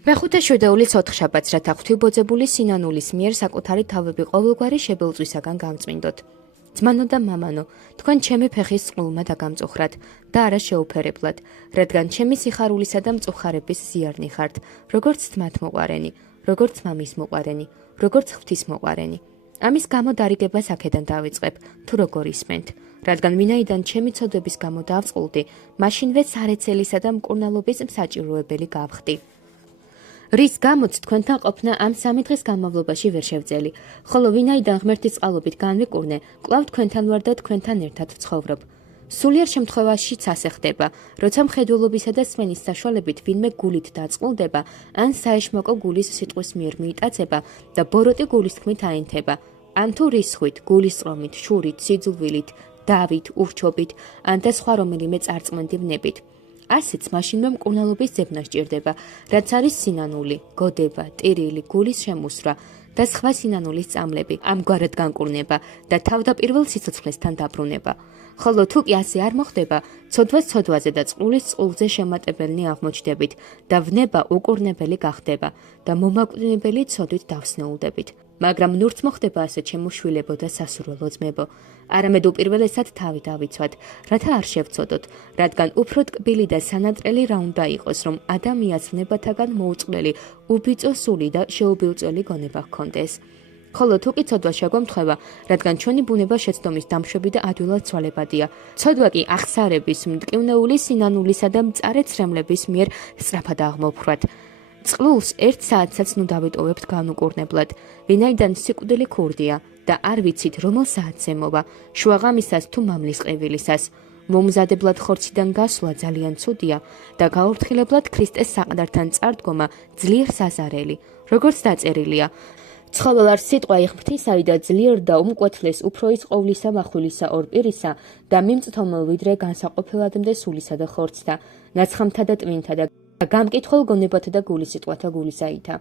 მეხუთე შვიდეულის ოთხშაბათს, რათა ღვთივბოძებული სინანულის მიერ საკუთარი თავები ყოველგვარი შებელწვისაგან გამწმინდოთ. ძმანო და მამანო, თქვენ ჩემი ფეხის წყლულმა დაგამწუხრათ და არა შეუფერებლად, რადგან ჩემი სიხარულისა და მწუხარების ზიარნი ხართ, როგორც თმათ მოყარენი, როგორც მამის მოყარენი, როგორც ღვთის მოყარენი. ამის გამო დარიგებას აქედან დავიწყებ, თუ როგორ ისმენთ, რადგან ვინაიდან ჩემი ცოდვების გამო დავწყულდი, მაშინვე სარეცელისა და მკურნალობის მსაჭიროებელი გავხდი. რის გამოც თქვენთან ყოფნა ამ 3 დღის განმავლობაში ვერ შევძელი, ხოლო ვინაიდან ღმერთის წყალობით განვიკურნე, კვლავ თქვენთან ვარ და თქვენთან ერთად ვცხოვრობ. სულიერ შემთხვევაშიც ასე ხდება, როცა მხედველობისა და სმენის საშუალებით ვინმე გულით დაწყულდება, ან საეშმაკო გულის სიტყვის მიერ მიიტაცება და ბოროტი გულის თქმით აინთება, ან თუ რისხვით, გულის წრომით, შურით, სიძულვილით, დავით, ურჩობით, ან და სხვა რომელიმე წარწმენდი ვნებით. ასეც მაშინვე მკურნალობის ძებნა სჭირდება, რაც არის სინანული, გოდება, ტირილი, გულის შემოსვლა და სხვა სინანულის წამლები, ამგვარად განკურნება და თავდაპირველ სიცოცხლესთან დაბრუნება. ხოლო თუ კი ასე არ მოხდება, ცოდვას ცოდვაზე და წყლის წყულზე შემატებელნი აღმოჩნდებით და ვნება უკურნებელი გახდება და მომაკვდინებელი ცოდვით დავსნეულდებით. მაგრამ ნურც მოხდება ასე ჩემო შვილებო და სასურველო ძმებო, არამედ უპირველესად თავი დავიცვათ, რათა არ შევცოდოთ, რადგან უფრო ტკბილი და სანატრელი რა უნდა იყოს, რომ ადამიანს ვნებათაგან მოუწყლელი, უბიწო სული და შეუბილწველი გონება ჰქონდეს. ხოლო თუ კი ცოდვა შეგვემთხვევა, რადგან ჩვენი ბუნება შეცდომის დამშვები და ადვილად ცვალებადია. ცოდვა კი აღსარების, მტკივნეული სინანულისა და მწარე ცრემლების მიერ სწრაფად აღმოფხვრათ. წყლულს 1 საათსაც ნუ დავიტოვებთ განუკურნებლად, ვინაიდან სიკვდილი ქურდია და არ ვიცით რომელ საათზე მოვა, შუაღამისას თუ მამლის ყივილისას. მომზადებლად ხორციდან გასვლა ძალიან ცუდია და გაურთხილებლად ქრისტეს საყდართან წარდგომა ძლიერ საზარელი, როგორც დაწერილია. ცხოველ არ სიტყვა იღმრთისაი და ძლიერ და უმკვეთლეს უფრო ის ყოვლისა מחვილისა ორ პირისა და მიმწთომელ ვიდრე განსაყოფილადმდე სულისა და ხორცთა, ნაცხამთა და ტვინთა და გამკითხულ გონებათა და გულის სიტყვათა გულისაითა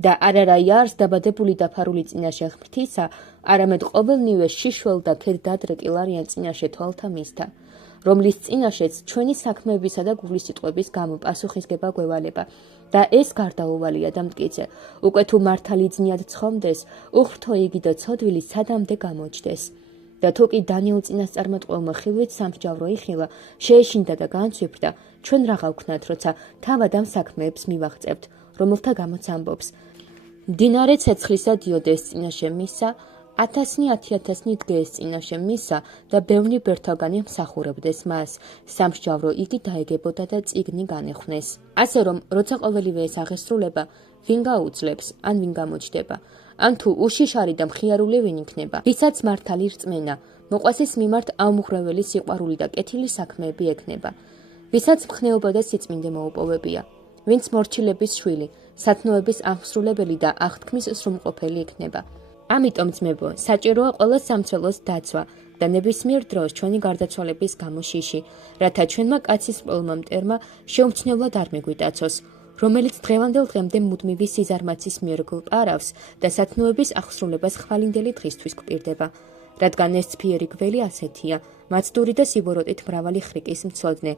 და არა იარს დაბადებული დაფარული წინაშე ღვთისა, არამედ ყოველნივე შიშველ და ქედდადრეკილარიან წინაშე თვალთა მისთა, რომლის წინაშეც ჩვენი საქმეებისა და გულის სიტყვების გამო პასუხისგება გვევალება და ეს გარდაუვალია და მტკიცე, უკვე თუ მართალი ძნიად ცხომდეს, უხრთო იგი და ცოდვილი სადამდე გამოჩდეს. და თუ კი დანიელ წინასწარმეტყველმა ხილვით სამსჯავრო იხილა, შეეშინდა და განცვიფრდა, ჩვენ რაღა ვქნათ, როცა თავად ამ საქმეებს მივაღწევთ, რომელთა გამოც ამბობს. მდინარე ცეცხლისა დიოდეს წინაშე მისა, 1000-1000 დგეს წინაშე მისა და ბევრი ბერთოგანი მსახურებდეს მას, სამსჯავრო იგი დაეგებოდა და წიგნი განეხვნეს. ასე რომ, როცა ყოველივე ეს აღესრულება, ვინ გაუძლებს, ან ვინ გამოჩდება, ან თუ უშიშარი და მხიარული ვინ იქნება, ვისაც მართალი რწმენა, მოყვასის მიმართ აუმღრეველი სიყვარული და კეთილი საქმეები ექნება, ვისაც მხნეობა და სიწმინდე მოუპოვებია, ვინც მორჩილების შვილი, სათნოების აღსრულებელი და აღთქმის სრულმყოფელი იქნება. ამიტომ ძმებო, საჭიროა ყველა სამცველოს დაცვა და ნებისმიერ დროს ჩვენი გარდაცვალების გამო შიში, რათა ჩვენმა კაცის პოლმა მტერმა შეუმჩნევლად არ მეგვიტაცოს, რომელიც დღევანდელ დღემდე მუდმივი სიზარმაცის მიერ გვყარავს და სათნოების აღსრულებას ხვალინდელი დღისთვის გვპირდება. რადგან ეს ცფიერი გველი ასეთია, მაცდური და სიბოროტით მრავალი ხრიკის მცოდნე,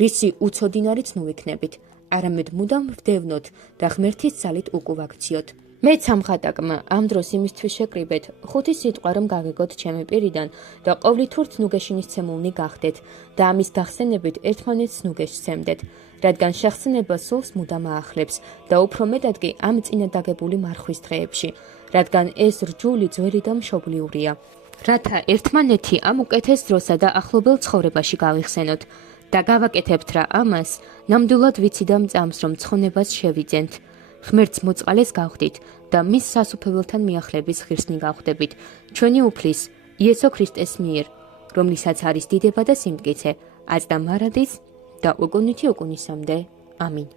რისი უცოდინარიც ნუ ვიქნებით, არამედ მუდამ ვდევნოთ და ღმერთის ძალით უკუვაქციოთ. მეც ამხატაკმა ამ დროს იმისთვის შეკრიბეთ, 5 სიტყვა რომ გაგეგოთ ჩემი პირიდან და ყოვლითურთ ნუგეშინისცემულნი გახდეთ და ამის გახსენებით ერთმანეთს ნუგეშცემდეთ, რადგან შეხსენება სულს მუდამ აახლებს და უფრო მეტად კი ამ წინა დაგებული მარხვის დღეებში, რადგან ეს რჯული ძველი და მშობლიურია, რათა ერთმანეთი ამ უკეთეს დროსა და ახლობელ ცხოვრებაში გავიხსენოთ და გავაკეთებთ რა ამას, ნამდვილად ვიცი და მწამს რომ ცხონებას შევიძენთ. ღმერთს მოწყალეს გავხდით და მის სასუფეველთან მიახლების ღირსნი გავხდებით, ჩვენი უფლის, იესო ქრისტეს მიერ, რომლისაც არის დიდება და სიმტკიცე, აწ და მარადის და უკუნითი უკუნისამდე. ამინ.